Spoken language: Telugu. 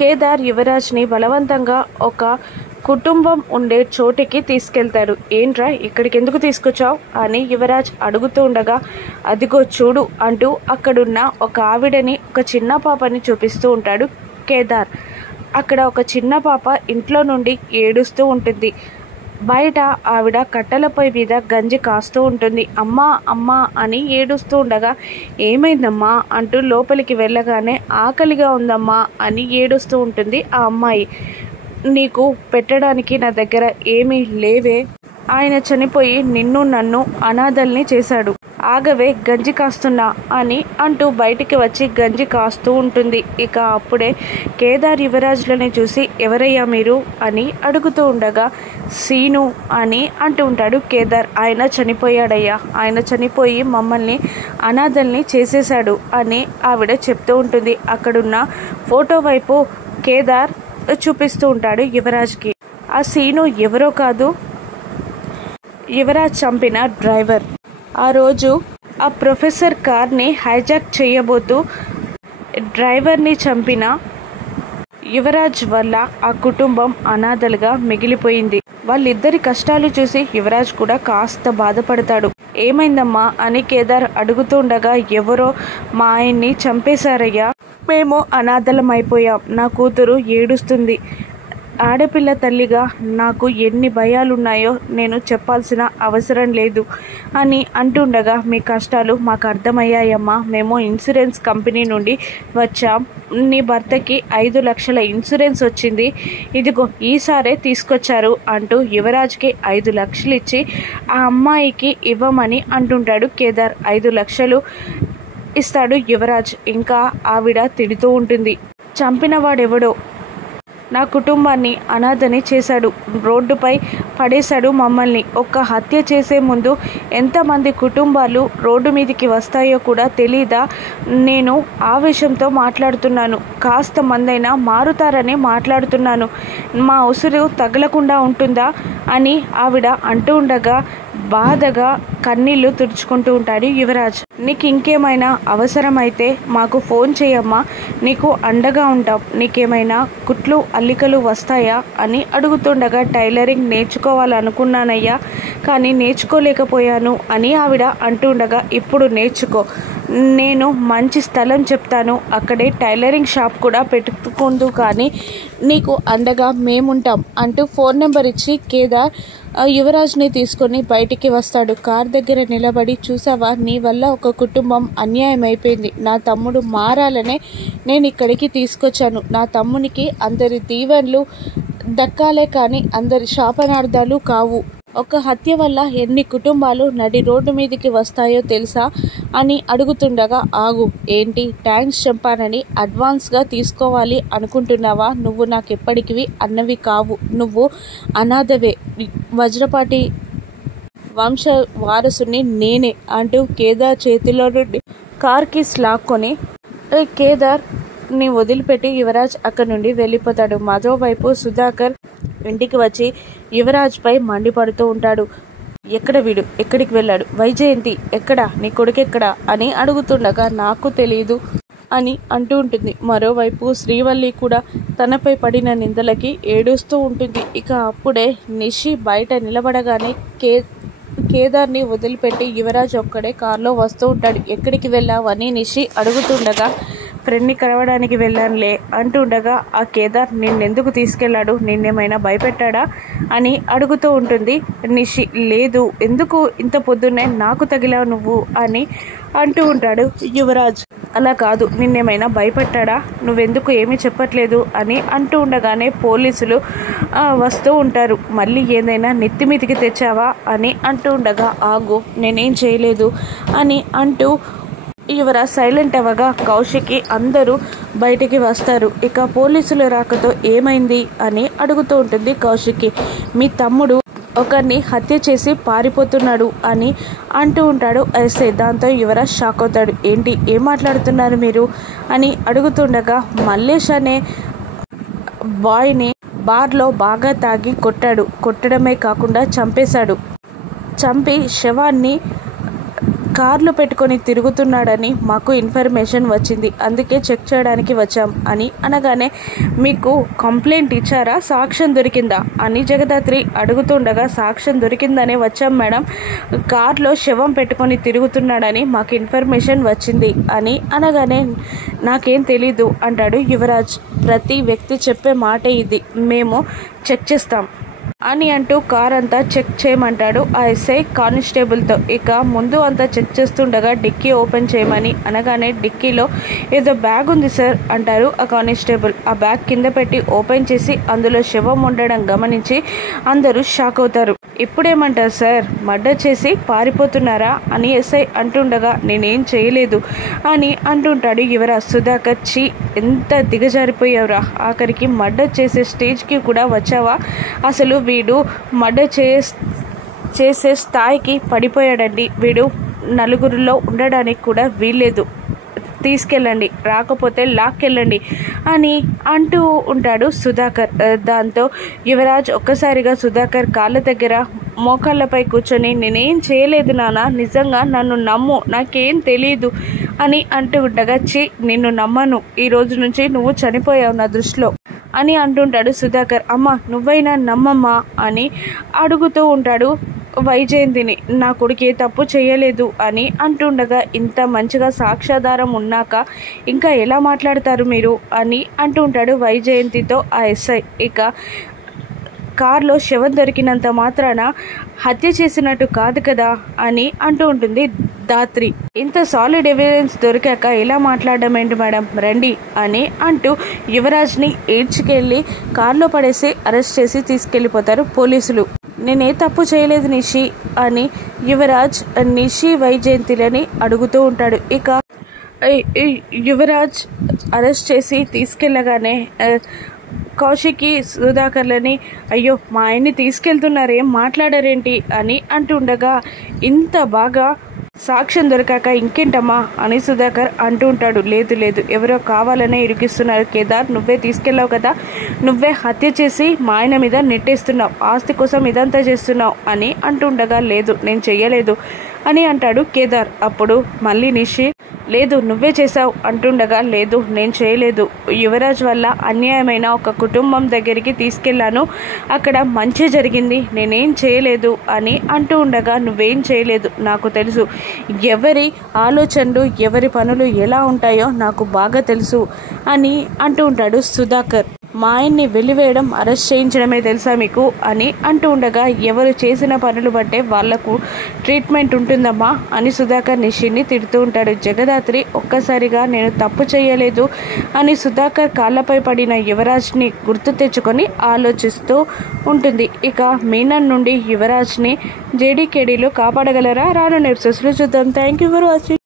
కేదార్ యువరాజ్ని బలవంతంగా ఒక కుటుంబం ఉండే చోటికి తీసుకెళ్తాడు. ఏంట్రా ఇక్కడికి ఎందుకు తీసుకొచ్చావు అని యువరాజ్ అడుగుతూ ఉండగా, అదిగో చూడు అంటూ అక్కడున్న ఒక ఆవిడని, ఒక చిన్న పాపని చూపిస్తూ ఉంటాడు కేదార్. అక్కడ ఒక చిన్న పాప ఇంట్లో నుండి ఏడుస్తూ ఉంటుంది. బయట ఆవిడ కట్టెలపై మీద గంజి కాస్తూ ఉంటుంది. అమ్మా అమ్మా అని ఏడుస్తూ ఉండగా, ఏమైందమ్మా అంటూ లోపలికి వెళ్ళగానే, ఆకలిగా ఉందమ్మా అని ఏడుస్తూ ఉంటుంది ఆ అమ్మాయి. నీకు పెట్టడానికి నా దగ్గర ఏమీ లేవే, ఆయన చనిపోయి నిన్ను నన్ను అనాథల్ని చేశాడు, ఆగవే గంజి కాస్తున్నా అని అంటూ బయటికి వచ్చి గంజి కాస్తూ ఉంటుంది. ఇక అప్పుడే కేదార్ యువరాజ్లని చూసి, ఎవరయ్యా మీరు అని అడుగుతూ ఉండగా, సీను అని అంటూ ఉంటాడు కేదార్. ఆయన చనిపోయాడయ్యా, ఆయన చనిపోయి మమ్మల్ని అనాథల్ని చేసేశాడు అని ఆవిడ చెప్తూ ఉంటుంది. అక్కడున్న ఫోటో వైపు కేదార్ చూపిస్తూ ఉంటాడు యువరాజ్కి. ఆ సీను ఎవరో కాదు, యువరాజ్ చంపిన డ్రైవర్. ఆ రోజు ఆ ప్రొఫెసర్ కార్ని హైజాక్ చేయబోతూ డ్రైవర్ని చంపిన యువరాజ్ వల్ల ఆ కుటుంబం అనాథలుగా మిగిలిపోయింది. వాళ్ళిద్దరి కష్టాలు చూసి యువరాజ్ కూడా కాస్త బాధపడతాడు. ఏమైందమ్మా అని కేదార్ అడుగుతుండగా, ఎవరో మా ఆయన్ని చంపేశారయ్యా, మేము అనాథలమైపోయాం, నా కూతురు ఏడుస్తుంది, ఆడపిల్ల తల్లిగా నాకు ఎన్ని భయాలున్నాయో నేను చెప్పాల్సిన అవసరం లేదు అని అంటుండగా, మీ కష్టాలు మాకు అర్థమయ్యాయమ్మా, మేము ఇన్సూరెన్స్ కంపెనీ నుండి వచ్చాం, నీ భర్తకి 5 లక్షల ఇన్సూరెన్స్ వచ్చింది, ఇదిగో ఈసారే తీసుకొచ్చారు అంటూ యువరాజ్కి 5 లక్షలు ఇచ్చి ఆ అమ్మాయికి ఇవ్వమని అంటుంటాడు కేదార్. 5 లక్షలు ఇస్తాడు యువరాజ్. ఇంకా ఆవిడ తిడుతూ ఉంటుంది, చంపినవాడెవడో నా కుటుంబాన్ని అనాథని చేశాడు, రోడ్డుపై పడేశాడు మమ్మల్ని. ఒక్క హత్య చేసే ముందు ఎంతమంది కుటుంబాలు రోడ్డు మీదకి వస్తాయో కూడా తెలీదా, నేను ఆవేశంతో మాట్లాడుతున్నాను, కాస్త మందైనా మారుతారని మాట్లాడుతున్నాను, మా ఉసురు తగలకుండా ఉంటుందా అని ఆవిడ అంటూ ఉండగా బాధగా కన్నీళ్లు తుడుచుకుంటూ ఉంటాడు యువరాజ్. నీకు ఇంకేమైనా అవసరమైతే మాకు ఫోన్ చేయమ్మా, నీకు అండగా ఉంటాం, నీకేమైనా కుట్లు అల్లికలు వస్తాయా అని అడుగుతుండగా, టైలరింగ్ నేర్చుకోవాలనుకున్నానయ్యా కానీ నేర్చుకోలేకపోయాను అని ఆవిడ అంటుండగా, ఇప్పుడు నేర్చుకో, నేను మంచి స్థలం చెప్తాను, అక్కడే టైలరింగ్ షాప్ కూడా పెట్టుకుందు కానీ నీకు అండగా మేముంటాం అంటూ ఫోన్ నెంబర్ ఇచ్చి కేదార్ యువరాజ్ని తీసుకొని బయటికి వస్తాడు. కార్ దగ్గర నిలబడి, చూసావా నీ వల్ల ఒక కుటుంబం అన్యాయం అయిపోయింది, నా తమ్ముడు మారాలనే నేను ఇక్కడికి తీసుకొచ్చాను, నా తమ్మునికి అందరి దీవెనలు దక్కాలే కానీ అందరి శాపనార్థాలు కావు, ఒక హత్య వల్ల ఎన్ని కుటుంబాలు నడి రోడ్డు మీదకి వస్తాయో తెలుసా అని అడుగుతుండగా, ఆగు, ఏంటి థ్యాంక్స్ చెప్పానని అడ్వాన్స్గా తీసుకోవాలి అనుకుంటున్నావా, నువ్వు నాకు ఎప్పటికీ అన్నవి కావు, నువ్వు అనాథవే, వజ్రపాటి వంశ వారసుని నేనే అంటూ కేదార్ చేతిలో నుండి కార్ కీస్ లాక్కొని కేదార్ ని వదిలిపెట్టి యువరాజ్ అక్కడి నుండి వెళ్ళిపోతాడు. మరోవైపు సుధాకర్ ఇంటికి వచ్చి యువరాజ్ పై మండిపడుతూ ఉంటాడు. ఎక్కడ వీడు, ఎక్కడికి వెళ్ళాడు, వైజయంతి ఎక్కడా, నీ కొడుకెక్కడా అని అడుగుతుండగా, నాకు తెలియదు అని అంటూ ఉంటుంది. మరోవైపు శ్రీవల్లి కూడా తనపై పడిన నిందలకి ఏడుస్తూ ఉంటుంది. ఇక అప్పుడే నిషి బయట నిలబడగానే కేదార్ని వదిలిపెట్టి యువరాజ్ ఒక్కడే కారులో వస్తూ ఉంటాడు. ఎక్కడికి వెళ్ళావు అని నిషి అడుగుతుండగా, ఫ్రెండ్ని కలవడానికి వెళ్ళానులే అంటుండగా, ఆ కేదార్ నిన్నెందుకు తీసుకెళ్లాడు, నిన్నేమైనా భయపెట్టాడా అని అడుగుతూ ఉంటుంది నిషి. లేదు, ఎందుకు ఇంత పొద్దున్నే నాకు తగిలావు నువ్వు అని అంటూ ఉంటాడు యువరాజ్. అలా కాదు, నిన్నేమైనా భయపెట్టాడా, నువ్వెందుకు ఏమీ చెప్పట్లేదు అని అంటూ ఉండగానే పోలీసులు వస్తూ ఉంటారు. మళ్ళీ ఏదైనా నెత్తి మీదికి తెచ్చావా అని అంటూ ఉండగా, ఆగు, నేనేం చేయలేదు అని అంటూ యువరాజ్ సైలెంట్ అవ్వగా కౌశికి అందరూ బయటికి వస్తారు. ఇక పోలీసుల రాకతో ఏమైంది అని అడుగుతూ ఉంటుంది కౌశికి. మీ తమ్ముడు ఒకరిని హత్య చేసి పారిపోతున్నాడు అని అంటూ ఉంటాడు ఎస్ఐ. దాంతో యువరాజ్ షాక్ అవుతాడు. ఏంటి, ఏం మాట్లాడుతున్నారు మీరు అని అడుగుతుండగా, మల్లేష్ అనే బాయ్ని బార్లో బాగా తాగి కొట్టడమే కాకుండా చంపేశాడు, చంపి శవాన్ని కార్లు పెట్టుకొని తిరుగుతున్నాడని మాకు ఇన్ఫర్మేషన్ వచ్చింది, అందుకే చెక్ చేయడానికి వచ్చాం అని అనగానే మీకు కంప్లైంట్ ఇచ్చారా, సాక్ష్యం దొరికిందా అని జగదాత్రి అడుగుతుండగా సాక్ష్యం దొరికిందనే వచ్చాం మేడం, కార్లో శవం పెట్టుకొని తిరుగుతున్నాడని మాకు ఇన్ఫర్మేషన్ వచ్చింది అని అనగానే నాకేం తెలీదు అంటాడు యువరాజ్. ప్రతి వ్యక్తి చెప్పే మాట ఇది, మేము చెక్ చేస్తాం అని అంటూ కార్ అంతా చెక్ చేయమంటాడు ఆ ఎస్ఐ కానిస్టేబుల్తో. ఇక ముందు అంతా చెక్ చేస్తుండగా డిక్కీ ఓపెన్ చేయమని అనగానే డిక్కీలో ఏదో బ్యాగ్ ఉంది సార్ అంటారు ఆ కానిస్టేబుల్. ఆ బ్యాగ్ కింద పెట్టి ఓపెన్ చేసి అందులో శవం ఉండడం గమనించి అందరూ షాక్ అవుతారు. ఇప్పుడేమంటారు సార్, మర్డర్ చేసి పారిపోతున్నారా అని ఎస్ఐ అంటుండగా నేనేం చేయలేదు అని అంటుంటాడు యువరాజ్. సుధాకర్, చి ఎంత దిగజారిపోయావురా, ఆఖరికి మర్డర్ చేసే స్టేజ్కి కూడా వచ్చావా, అసలు వీడు మర్డర్ చేసే స్థాయికి పడిపోయాడండి, వీడు నలుగురిలో ఉండడానికి కూడా వీల్లేదు, తీసుకెళ్ళండి, రాకపోతే లాక్కెళ్ళండి అని అంటూ ఉంటాడు సుధాకర్. దాంతో యువరాజ్ ఒక్కసారిగా సుధాకర్ కాళ్ళ దగ్గర మోకాళ్ళపై కూర్చొని నేనేం చేయలేదు నాన్న, నిజంగా నన్ను నమ్ము, నాకేం తెలీదు అని అంటూ ఉండగా, చి నిన్ను నమ్మను, ఈ రోజు నుంచి నువ్వు చనిపోయావు నా దృష్టిలో అని అంటుంటాడు సుధాకర్. అమ్మ నువ్వైనా నమ్మమ్మా అని అడుగుతూ ఉంటాడు వైజయంతిని. నా కొడుకు ఏ తప్పు చేయలేదు అని అంటుండగా, ఇంత మంచిగా సాక్ష్యాధారం ఉన్నాక ఇంకా ఎలా మాట్లాడతారు మీరు అని అంటూ ఉంటాడు వైజయంతితో ఆ ఎస్ఐ. ఇక కార్లో శవం దొరికినంత మాత్రాన హత్య చేసినట్టు కాదు కదా అని అంటూ ఉంటుంది ధాత్రి. ఇంత సాలిడ్ ఎవిడెన్స్ దొరికాక ఎలా మాట్లాడడం ఏంటి మేడం, రండి అని అంటూ యువరాజ్ని ఈడ్చుకెళ్ళి కార్లో పడేసి అరెస్ట్ చేసి తీసుకెళ్ళిపోతారు పోలీసులు. నేనే తప్పు చేయలేదు నిషి అని యువరాజ్ నిషి వైజయంతిలని అడుగుతూ ఉంటాడు. ఇక యువరాజ్ అరెస్ట్ చేసి తీసుకెళ్ళగానే కౌశికి సుధాకర్లని, అయ్యో మా ఆయన్ని తీసుకెళ్తున్నారేం మాట్లాడారేంటి అని అంటుండగా, ఇంత బాగా సాక్ష్యం దొరికాక ఇంకేంటమ్మా అని సుధాకర్ అంటూ ఉంటాడు. లేదు లేదు, ఎవరో కావాలనే ఇరికిస్తున్నారు కేదార్, నువ్వే తీసుకెళ్ళావు కదా, నువ్వే హత్య చేసి మా ఆయన మీద నెట్టేస్తున్నావు, ఆస్తి కోసం ఇదంతా చేస్తున్నావు అని అంటుండగా, లేదు నేను చెయ్యలేదు అని అంటాడు కేదార్. అప్పుడు మళ్ళీ నిషి, లేదు నువ్వే చేసావు అంటుండగా, లేదు నేను చేయలేదు, యువరాజ్ వల్ల అన్యాయమైన ఒక కుటుంబం దగ్గరికి తీసుకెళ్లాను, అక్కడ మంచి జరిగింది, నేనేం చేయలేదు అని అంటూ ఉండగా, నువ్వేం చేయలేదు నాకు తెలుసు, ఎవరి ఆలోచనలు ఎవరి పనులు ఎలా ఉంటాయో నాకు బాగా తెలుసు అని అంటూ ఉంటాడు సుధాకర్. మా ఆయన్ని వెలివేయడం అరెస్ట్ చేయించడమే తెలుసా మీకు అని అంటూ ఉండగా, ఎవరు చేసిన పనులు బట్టే వాళ్లకు ట్రీట్మెంట్ ఉంటుందమ్మా అని సుధాకర్ నిషిని తిడుతూ ఉంటాడు. జగదాత్రి ఒక్కసారిగా నేను తప్పు చేయలేదు అని సుధాకర్ కాళ్ళపై పడిన యువరాజ్ని గుర్తు తెచ్చుకొని ఆలోచిస్తూ ఉంటుంది. ఇక మీనన్ నుండి యువరాజ్ని జేడీకేడీలో కాపాడగలరా, రానున్న ఎపిసోడ్స్లో చూద్దాం. Thank you for watching.